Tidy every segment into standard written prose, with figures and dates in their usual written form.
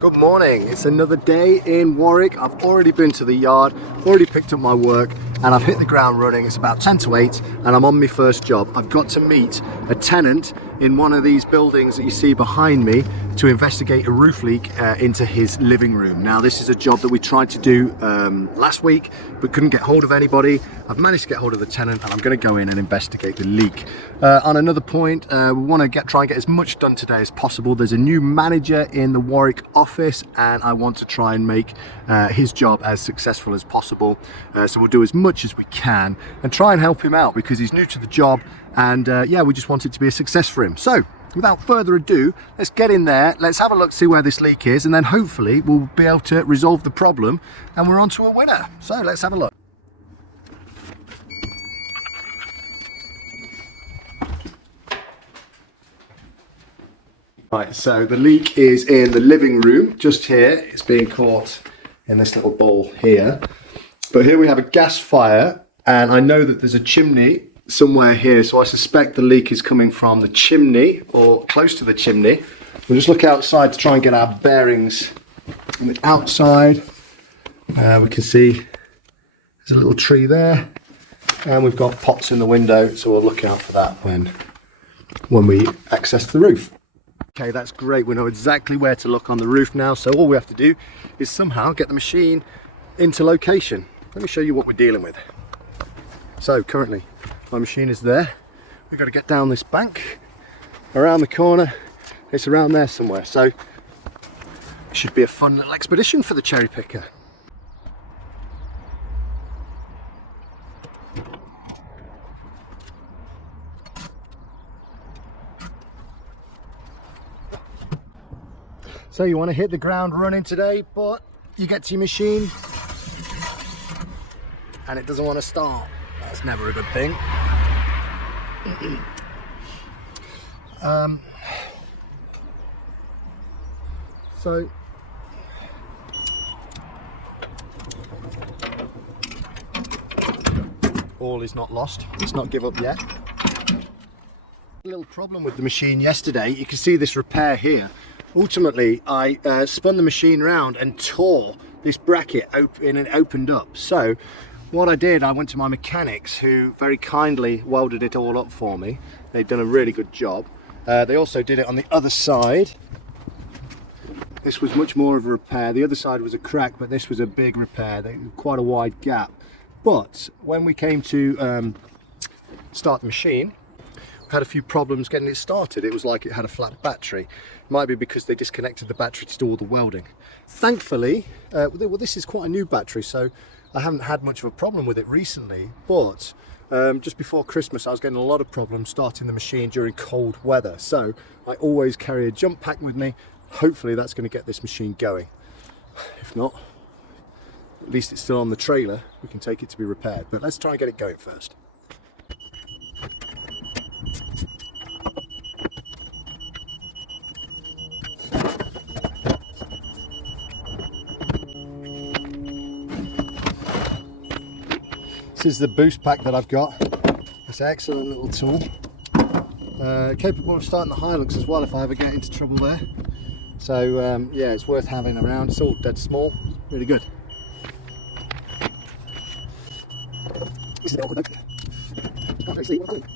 Good morning, it's another day in Warwick. I've already been to the yard, already picked up my work, and I've hit the ground running. It's about 10 to 8 and I'm on my first job. I've got to meet a tenant in one of these buildings that you see behind me to investigate a roof leak into his living room. Now this is a job that we tried to do last week but couldn't get hold of anybody. I've managed to get hold of the tenant and I'm going to go in and investigate the leak. On another point, we want to try and get as much done today as possible. There's a new manager in the Warwick office and I want to try and make his job as successful as possible. So we'll do as much as we can and try and help him out because he's new to the job, and yeah, we just want it to be a success for him. So without further ado, let's get in there, let's have a look, see where this leak is, and then hopefully we'll be able to resolve the problem and we're on to a winner. So let's have a look. Right, so the leak is in the living room, just here. It's being caught in this little bowl here. But here we have a gas fire, and I know that there's a chimney somewhere here, so I suspect the leak is coming from the chimney, or close to the chimney. We'll just look outside to try and get our bearings. On the outside, we can see there's a little tree there, and we've got pots in the window, so we'll look out for that when we access the roof. Okay, that's great. We know exactly where to look on the roof now, so all we have to do is somehow get the machine into location. Let me show you what we're dealing with. So currently my machine is there. We've got to get down this bank, around the corner. It's around there somewhere, so it should be a fun little expedition for the cherry picker. So you want to hit the ground running today, but you get to your machine and it doesn't want to start. That's never a good thing. So all is not lost. Let's not give up yet. A little problem with the machine yesterday. You can see this repair here. Ultimately, I spun the machine round and tore this bracket open and opened up. So what I did, I went to my mechanics who very kindly welded it all up for me. They've done a really good job. They also did it on the other side. This was much more of a repair. The other side was a crack, but this was a big repair. Quite a wide gap. But when we came to start the machine, we had a few problems getting it started. It was like it had a flat battery. It might be because they disconnected the battery to do all the welding. Thankfully, well, this is quite a new battery, so I haven't had much of a problem with it recently, but just before Christmas I was getting a lot of problems starting the machine during cold weather. So I always carry a jump pack with me. Hopefully that's going to get this machine going. If not, at least it's still on the trailer. We can take it to be repaired, but let's try and get it going first. This is the boost pack that I've got. It's an excellent little tool. Capable of starting the Hilux as well if I ever get into trouble there. So yeah, it's worth having around. It's all dead small, really good. This is the awkward. Can't really see what I'm doing.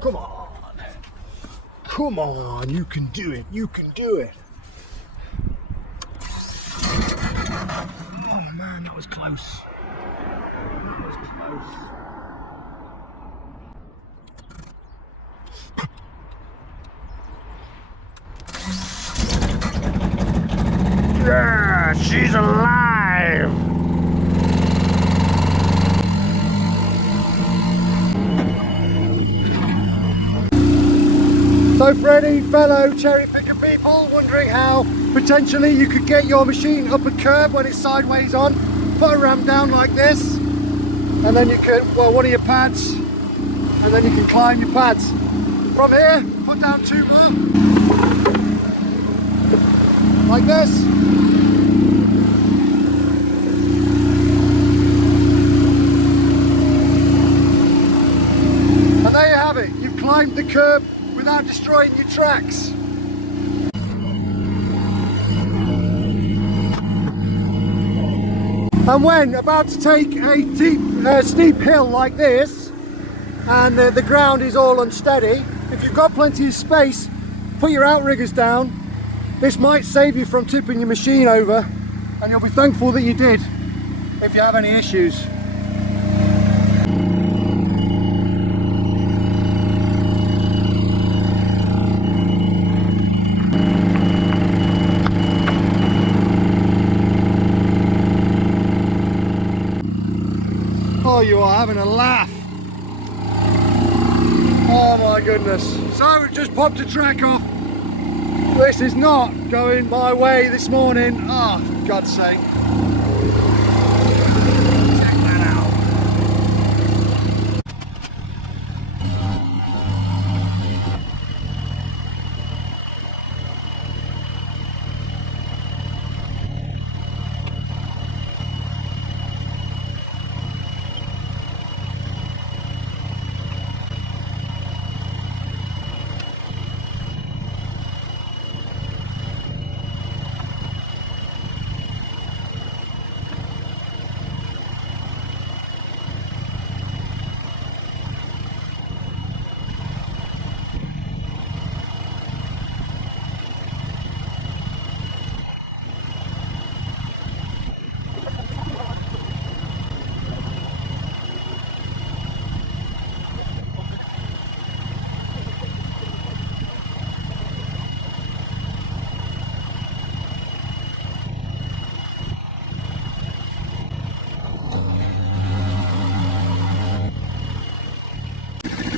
Come on. Come on, you can do it, you can do it. Oh man, that was close. That was close. Yeah, she's alive! So for any fellow cherry picker people wondering how potentially you could get your machine up a curb when it's sideways on, put a ramp down like this, and then you can, well, one of your pads, and then you can climb your pads. From here, put down 2 more, like this. climb the curb without destroying your tracks. And when about to take a deep, steep hill like this, and the ground is all unsteady, if you've got plenty of space, put your outriggers down. This might save you from tipping your machine over, and you'll be thankful that you did if you have any issues. Oh, you are having a laugh. Oh my goodness. So we've just popped a track off. This is not going my way this morning. Oh, for God's sake. Check that out.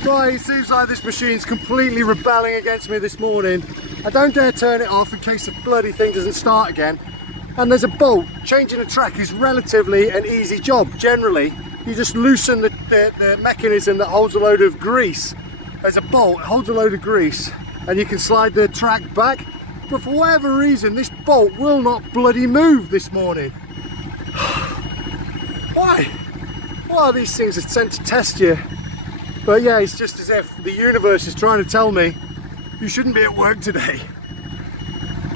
Right, it seems like this machine's completely rebelling against me this morning. I don't dare turn it off in case the bloody thing doesn't start again. And there's a bolt. Changing a track is relatively an easy job. Generally, you just loosen the mechanism that holds a load of grease. There's a bolt, it holds a load of grease, and you can slide the track back. But for whatever reason, this bolt will not bloody move this morning. Why? Well, these things are sent to test you. But yeah, it's just as if the universe is trying to tell me you shouldn't be at work today.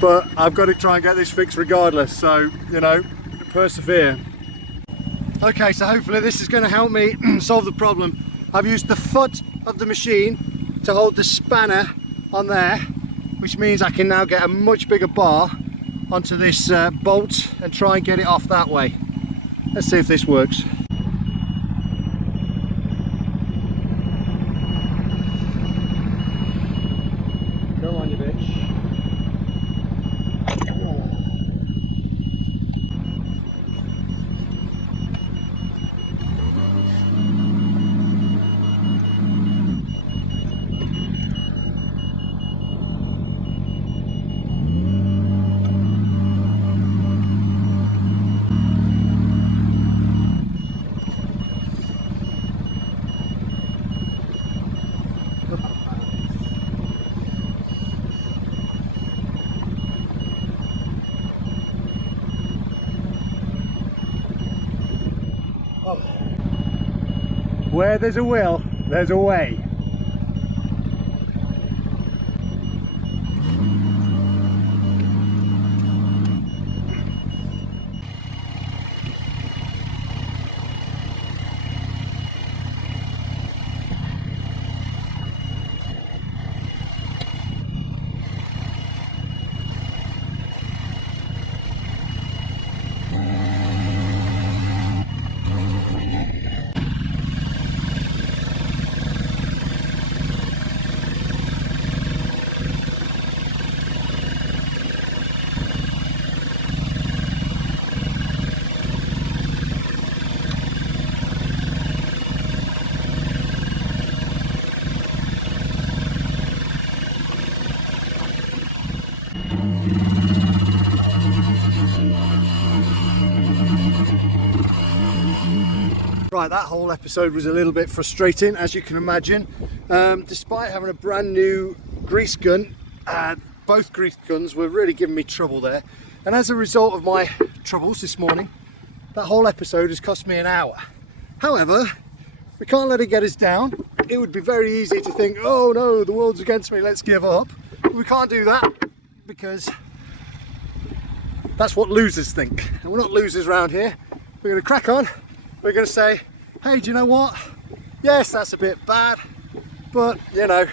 But I've got to try and get this fixed regardless, so, you know, persevere. Okay, so hopefully this is going to help me solve the problem. I've used the foot of the machine to hold the spanner on there, which means I can now get a much bigger bar onto this bolt and try and get it off that way. Let's see if this works. Come on, you bitch. Where there's a will, there's a way. Right, that whole episode was a little bit frustrating, as you can imagine. Despite having a brand new grease gun, both grease guns were really giving me trouble there. And as a result of my troubles this morning, that whole episode has cost me an hour. However, we can't let it get us down. it would be very easy to think, oh no, the world's against me, let's give up. But we can't do that because that's what losers think. And we're not losers around here. We're going to crack on. We're going to say, hey, do you know what? Yes, that's a bit bad, but you know,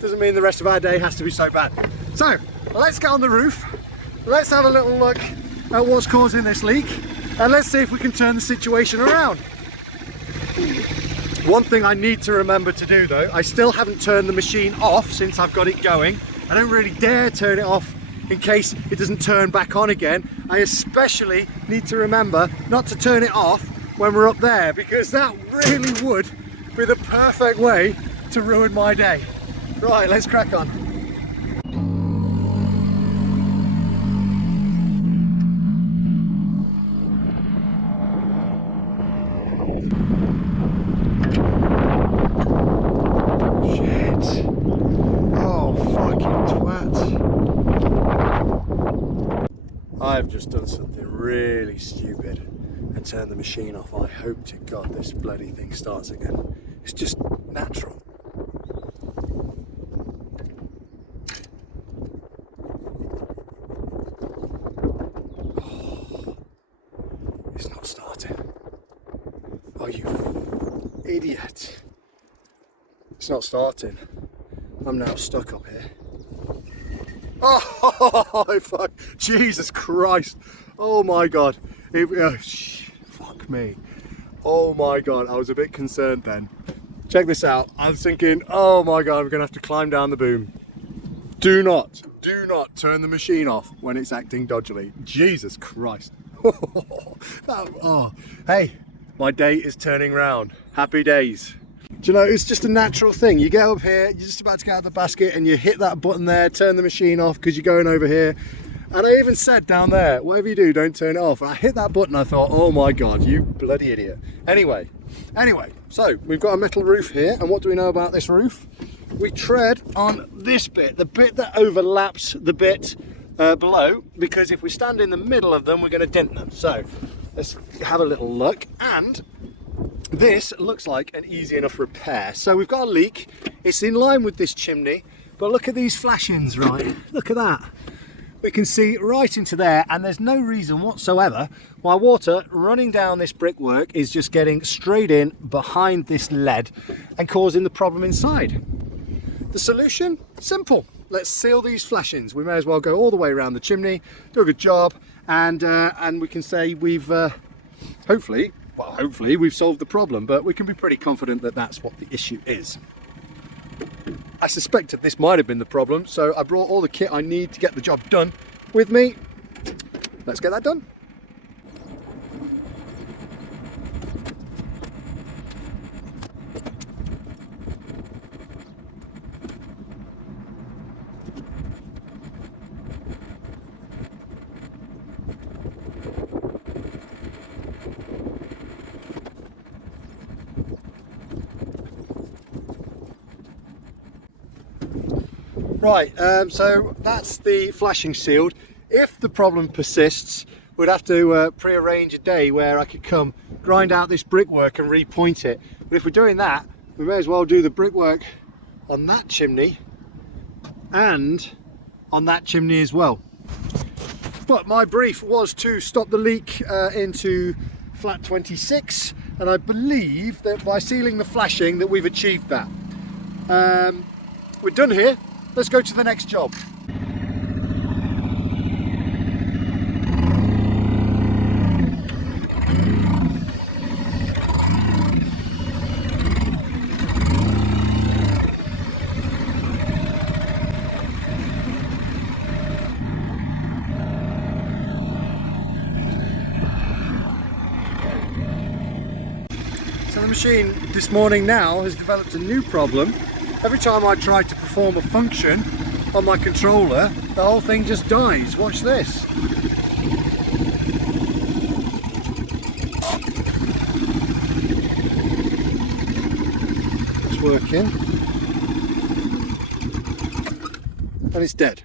doesn't mean the rest of our day has to be so bad. So let's get on the roof. Let's have a little look at what's causing this leak, and let's see if we can turn the situation around. One thing I need to remember to do though, I still haven't turned the machine off since I've got it going. I don't really dare turn it off in case it doesn't turn back on again. I especially need to remember not to turn it off when we're up there, because that really would be the perfect way to ruin my day. Right, let's crack on. Shit. Oh, fucking twat. I've just done something really stupid and turned the machine off. I hope to God this bloody thing starts again. It's just natural. Oh, it's not starting. Oh, you idiot. It's not starting. I'm now stuck up here. Oh, fuck. Jesus Christ. Oh my God. Fuck me. Oh my God. I was a bit concerned then. Check this out. I was thinking, oh my God, I'm going to have to climb down the boom. Do not turn the machine off when it's acting dodgily. Jesus Christ. Hey, my day is turning round. Happy days. Do you know, it's just a natural thing. You get up here, you're just about to get out of the basket and you hit that button there, turn the machine off because you're going over here. And I even said down there, whatever you do, don't turn it off. And I hit that button, I thought, oh my God, you bloody idiot. Anyway, so we've got a metal roof here, and what do we know about this roof? We tread on this bit, the bit that overlaps the bit below, because if we stand in the middle of them, we're going to dent them. So let's have a little look, and this looks like an easy enough repair. So we've got a leak, it's in line with this chimney, but look at these flashings, right? Look at that. We can see right into there, and there's no reason whatsoever why water running down this brickwork is just getting straight in behind this lead and causing the problem inside. The solution? Simple. Let's seal these flashings. We may as well go all the way around the chimney, do a good job, and we can say we've hopefully we've solved the problem, but we can be pretty confident that that's what the issue is. I suspected this might have been the problem, so I brought all the kit I need to get the job done with me. Let's get that done. Right, so that's the flashing sealed. If the problem persists, we'd have to pre-arrange a day where I could come grind out this brickwork and repoint it. But if we're doing that, we may as well do the brickwork on that chimney and on that chimney as well. But my brief was to stop the leak into flat 26, and I believe that by sealing the flashing that we've achieved that. We're done here. Let's go to the next job. So the machine this morning now has developed a new problem. Every time I try to perform a function on my controller, the whole thing just dies. Watch this. It's working. And it's dead.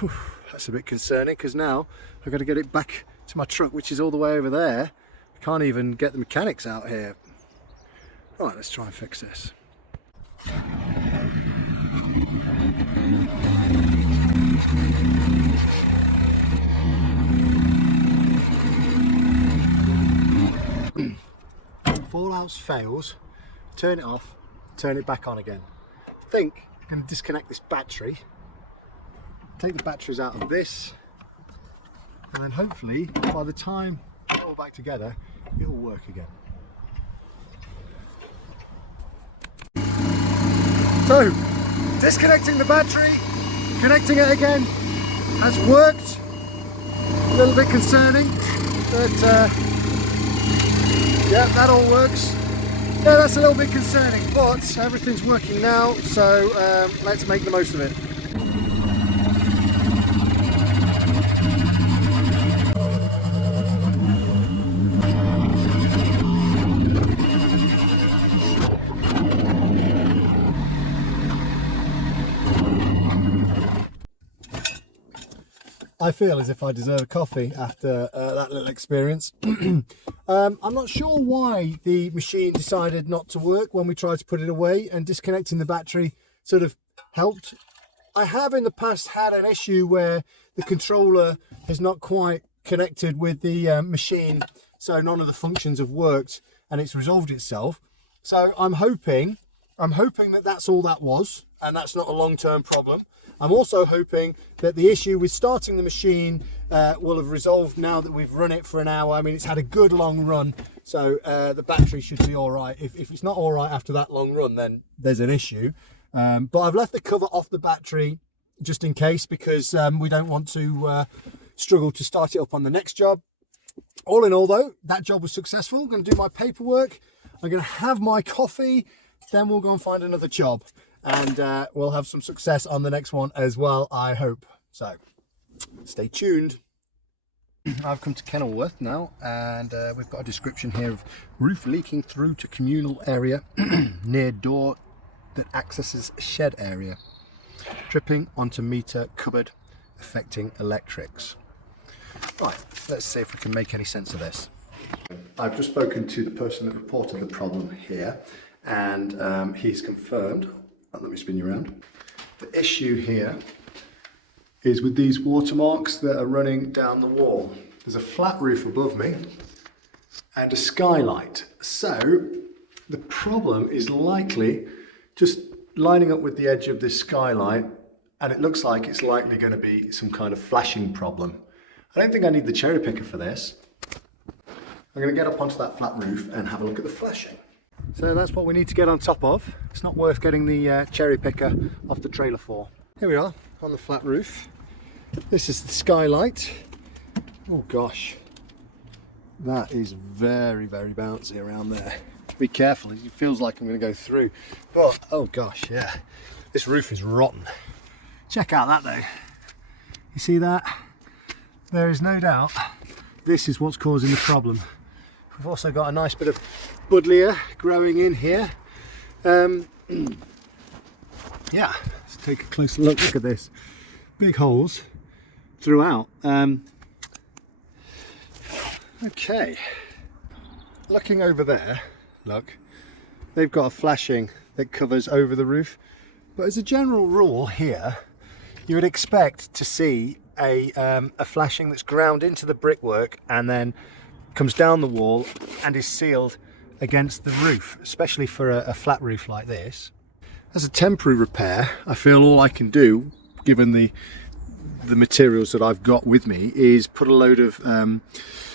Whew, that's a bit concerning, because now I've got to get it back to my truck, which is all the way over there. I can't even get the mechanics out here. Right, let's try and fix this. If all else fails, turn it off, turn it back on again. I think I'm going to disconnect this battery, take the batteries out of this, and then hopefully by the time it's all back together, it will work again. So, disconnecting the battery, connecting it again, has worked. A little bit concerning, but yeah, that all works. Yeah, that's a little bit concerning, but everything's working now, so let's make the most of it. I feel as if I deserve a coffee after that little experience. I'm not sure why the machine decided not to work when we tried to put it away, and disconnecting the battery sort of helped. I have in the past had an issue where the controller has not quite connected with the machine, so none of the functions have worked, and it's resolved itself. So I'm hoping that that's all that was, and that's not a long-term problem. I'm also hoping that the issue with starting the machine will have resolved now that we've run it for an hour. I mean, it's had a good long run, so the battery should be all right. If it's not all right after that long run, then there's an issue. But I've left the cover off the battery just in case, because we don't want to struggle to start it up on the next job. All in all though, that job was successful. I'm going to do my paperwork, I'm going to have my coffee, then we'll go and find another job. And we'll have some success on the next one as well, I hope. So, stay tuned. I've come to Kenilworth now, and we've got a description here of roof leaking through to communal area near door that accesses shed area. Dripping onto meter cupboard, affecting electrics. Right, let's see if we can make any sense of this. I've just spoken to the person that reported the problem here, and he's confirmed. Let me spin you around. The issue here is with these watermarks that are running down the wall. There's a flat roof above me and a skylight. So the problem is likely just lining up with the edge of this skylight, and it looks like it's likely going to be some kind of flashing problem. I don't think I need the cherry picker for this. I'm going to get up onto that flat roof and have a look at the flashing. So that's what we need to get on top of. It's not worth getting the cherry picker off the trailer for. Here we are on the flat roof. This is the skylight. Oh gosh, that is very, very bouncy around there. Be careful, it feels like I'm going to go through. But oh gosh, yeah, this roof is rotten. Check out that though. You see that? There is no doubt this is what's causing the problem. We've also got a nice bit of buddleia growing in here. Yeah, let's take a closer look. Look at this. Big holes throughout. Okay. Looking over there, look, they've got a flashing that covers over the roof. But as a general rule here, you would expect to see a flashing that's ground into the brickwork and then comes down the wall and is sealed against the roof, especially for a flat roof like this. As a temporary repair, I feel all I can do, given the materials that I've got with me, is put a load of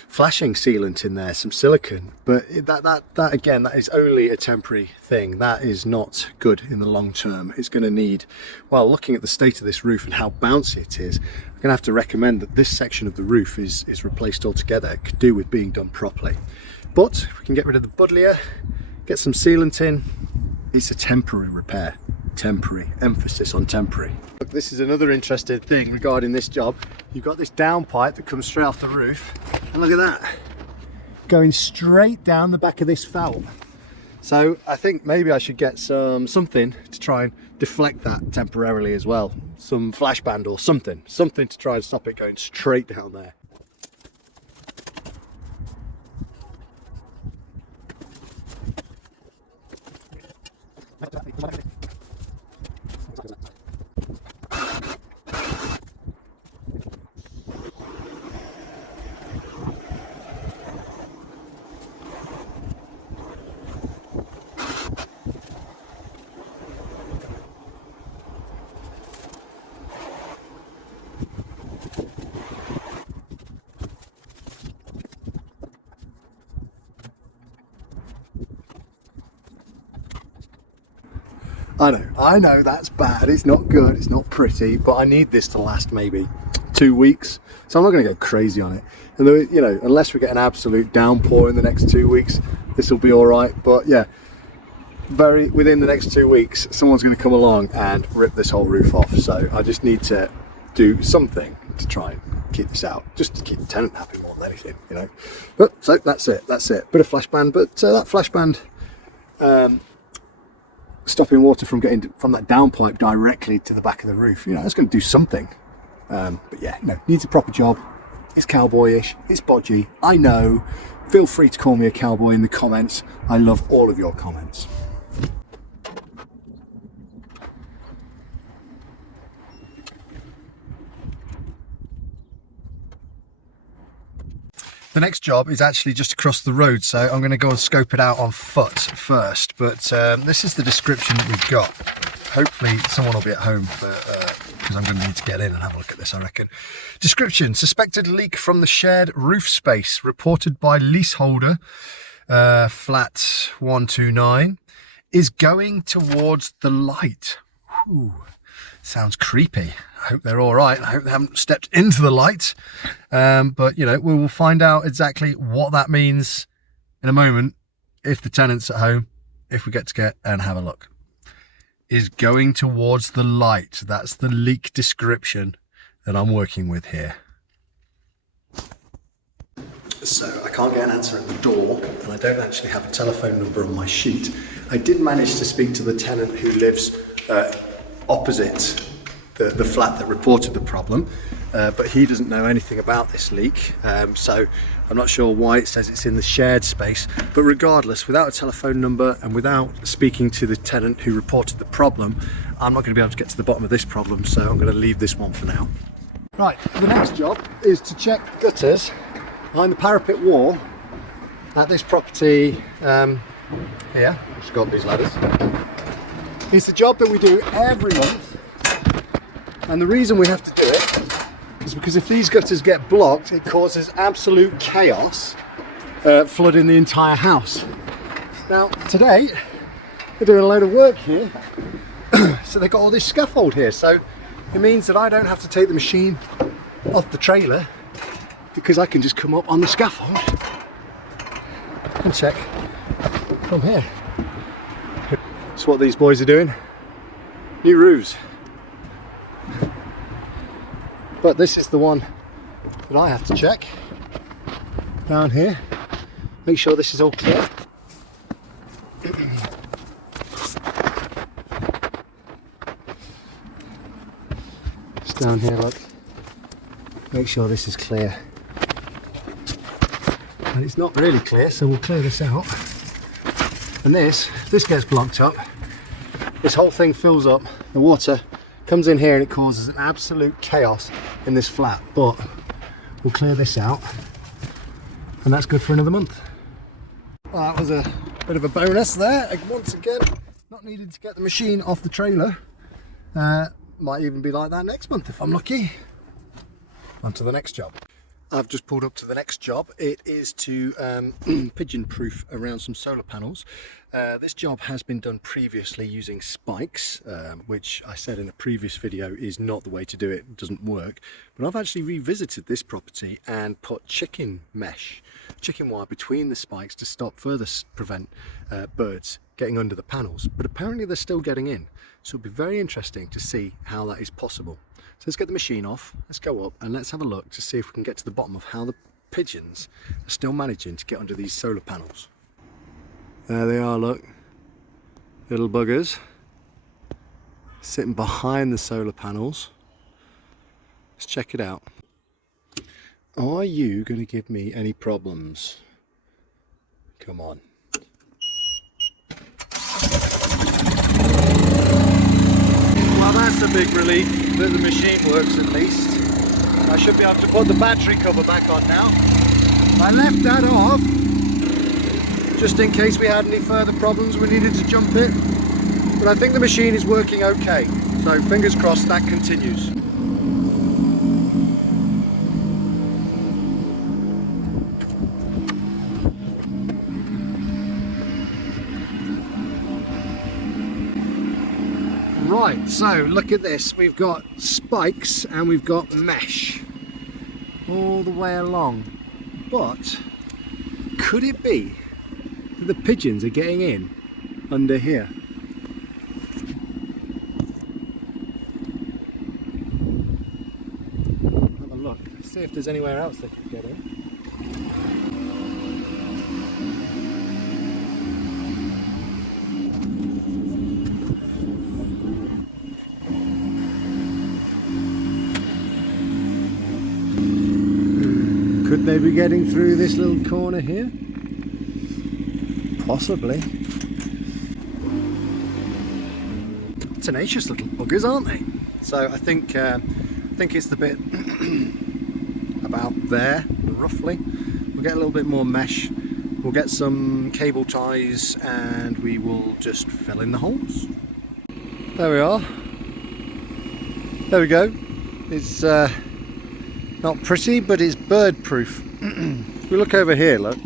flashing sealant in there, some silicone. But that again, that is only a temporary thing. That is not good in the long term. It's going to need, well, looking at the state of this roof and how bouncy it is, I'm going to have to recommend that this section of the roof is replaced altogether. It could do with being done properly. But if we can get rid of the buddleia, get some sealant in, it's a temporary repair. Temporary, emphasis on temporary. Look, this is another interesting thing regarding this job. You've got this down pipe that comes straight off the roof, and look at that, going straight down the back of this felt. So I think maybe I should get something to try and deflect that temporarily as well. Some flash band or something to try and stop it going straight down there. I know that's bad, it's not good, it's not pretty, but I need this to last maybe 2 weeks, so I'm not going to go crazy on it. And you know, unless we get an absolute downpour in the next 2 weeks, this will be all right. But yeah, within the next 2 weeks, someone's going to come along and rip this whole roof off. So I just need to do something to try and keep this out, just to keep the tenant happy more than anything, you know. But so that's it. Bit of flash band, but that flash band. Stopping water from getting from that downpipe directly to the back of the roof, you know, that's going to do something. But yeah, no, needs a proper job. It's cowboyish, it's bodgy, I know. Feel free to call me a cowboy in the comments. I love all of your comments. The next job is actually just across the road, so I'm going to go and scope it out on foot first. But this is the description that we've got. Hopefully someone will be at home, because I'm going to need to get in and have a look at this, I reckon. Description: suspected leak from the shared roof space, reported by leaseholder, flat 129, is going towards the light. Ooh, sounds creepy. I hope they're all right. I hope they haven't stepped into the light. But, you know, we will find out exactly what that means in a moment, if the tenant's at home, if we get to get and have a look. Is going towards the light. That's the leak description that I'm working with here. So I can't get an answer at the door, and I don't actually have a telephone number on my sheet. I did manage to speak to the tenant who lives opposite the flat that reported the problem, but he doesn't know anything about this leak, so I'm not sure why it says it's in the shared space. But regardless, without a telephone number and without speaking to the tenant who reported the problem, I'm not going to be able to get to the bottom of this problem, so I'm going to leave this one for now. Right, the next job is to check gutters behind the parapet wall at this property here. Just got these ladders. It's a job that we do every month. And the reason we have to do it is because if these gutters get blocked, it causes absolute chaos, flooding the entire house. Now, today, they're doing a load of work here, so they've got all this scaffold here. So it means that I don't have to take the machine off the trailer, because I can just come up on the scaffold and check from here. That's what these boys are doing. New roofs. But this is the one that I have to check down here. Make sure this is all clear. Just down here, look. Make sure this is clear. And it's not really clear, so we'll clear this out. And this gets blocked up. This whole thing fills up. The water comes in here and it causes an absolute chaos in this flat, but we'll clear this out and that's good for another month. Well, that was a bit of a bonus there. Once again, not needed to get the machine off the trailer. Might even be like that next month if I'm lucky. On to the next job. I've just pulled up to the next job. It is to pigeon proof around some solar panels. This job has been done previously using spikes, which I said in a previous video is not the way to do it. It doesn't work. But I've actually revisited this property and put chicken wire between the spikes to prevent birds getting under the panels. But apparently they're still getting in. So it'll be very interesting to see how that is possible. So let's get the machine off, let's go up and let's have a look to see if we can get to the bottom of how the pigeons are still managing to get under these solar panels. There they are, look, little buggers sitting behind the solar panels. Let's check it out. Are you going to give me any problems? Come on. a big relief that the machine works at least. I should be able to put the battery cover back on now. I left that off just in case we had any further problems we needed to jump it. But I think the machine is working okay. So fingers crossed that continues. Right, so look at this. We've got spikes and we've got mesh all the way along. But could it be that the pigeons are getting in under here? Have a look, see if there's anywhere else they could get in. Could they be getting through this little corner here? Possibly. Tenacious little buggers, aren't they? So I think it's the bit about there, roughly. We'll get a little bit more mesh. We'll get some cable ties and we will just fill in the holes. There we are. There we go. It's not pretty, but it's bird proof. If we look over here, look,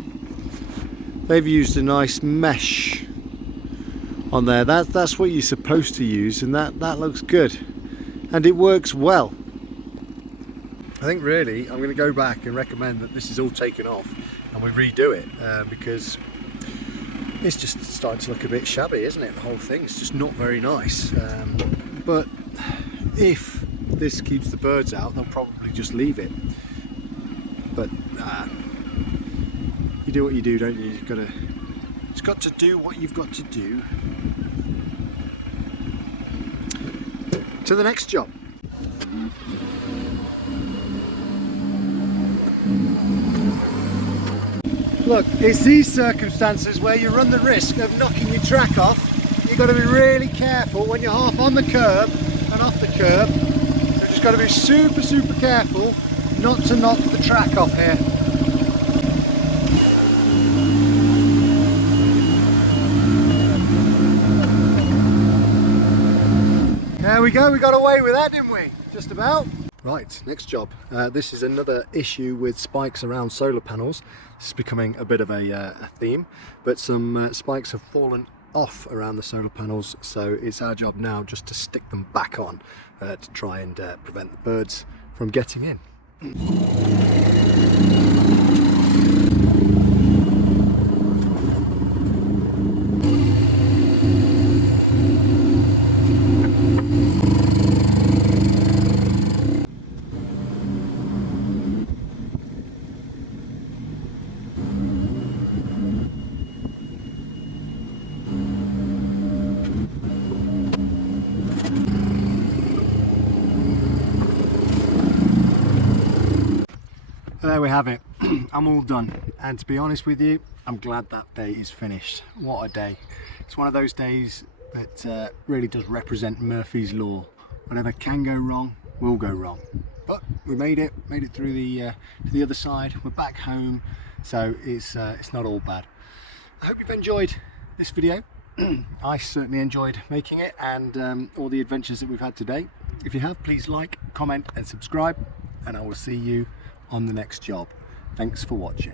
they've used a nice mesh on there. That's what you're supposed to use, and that looks good, and it works well. I think really I'm going to go back and recommend that this is all taken off and we redo it, because it's just starting to look a bit shabby, isn't it? The whole thing is just not very nice. But if this keeps the birds out, they'll probably just leave it. But you do what you do, don't you? It's got to do what you've got to do. To the next job. Look, it's these circumstances where you run the risk of knocking your track off. You've got to be really careful when you're half on the curb and off the curb. You've just got to be super careful not to knock the track off here. There we go, we got away with that, didn't we? Just about. Right, next job. This is another issue with spikes around solar panels. This is becoming a bit of a theme, but some spikes have fallen off around the solar panels, so it's our job now just to stick them back on to try and prevent the birds from getting in. There we have it. I'm all done, and to be honest with you, I'm glad that day is finished. What a day. It's one of those days that really does represent Murphy's Law. Whatever can go wrong will go wrong, but we made it through to the other side. We're back home, so it's not all bad. I hope you've enjoyed this video. I certainly enjoyed making it, and all the adventures that we've had today. If you have, please like, comment and subscribe, and I will see you on the next job. Thanks for watching.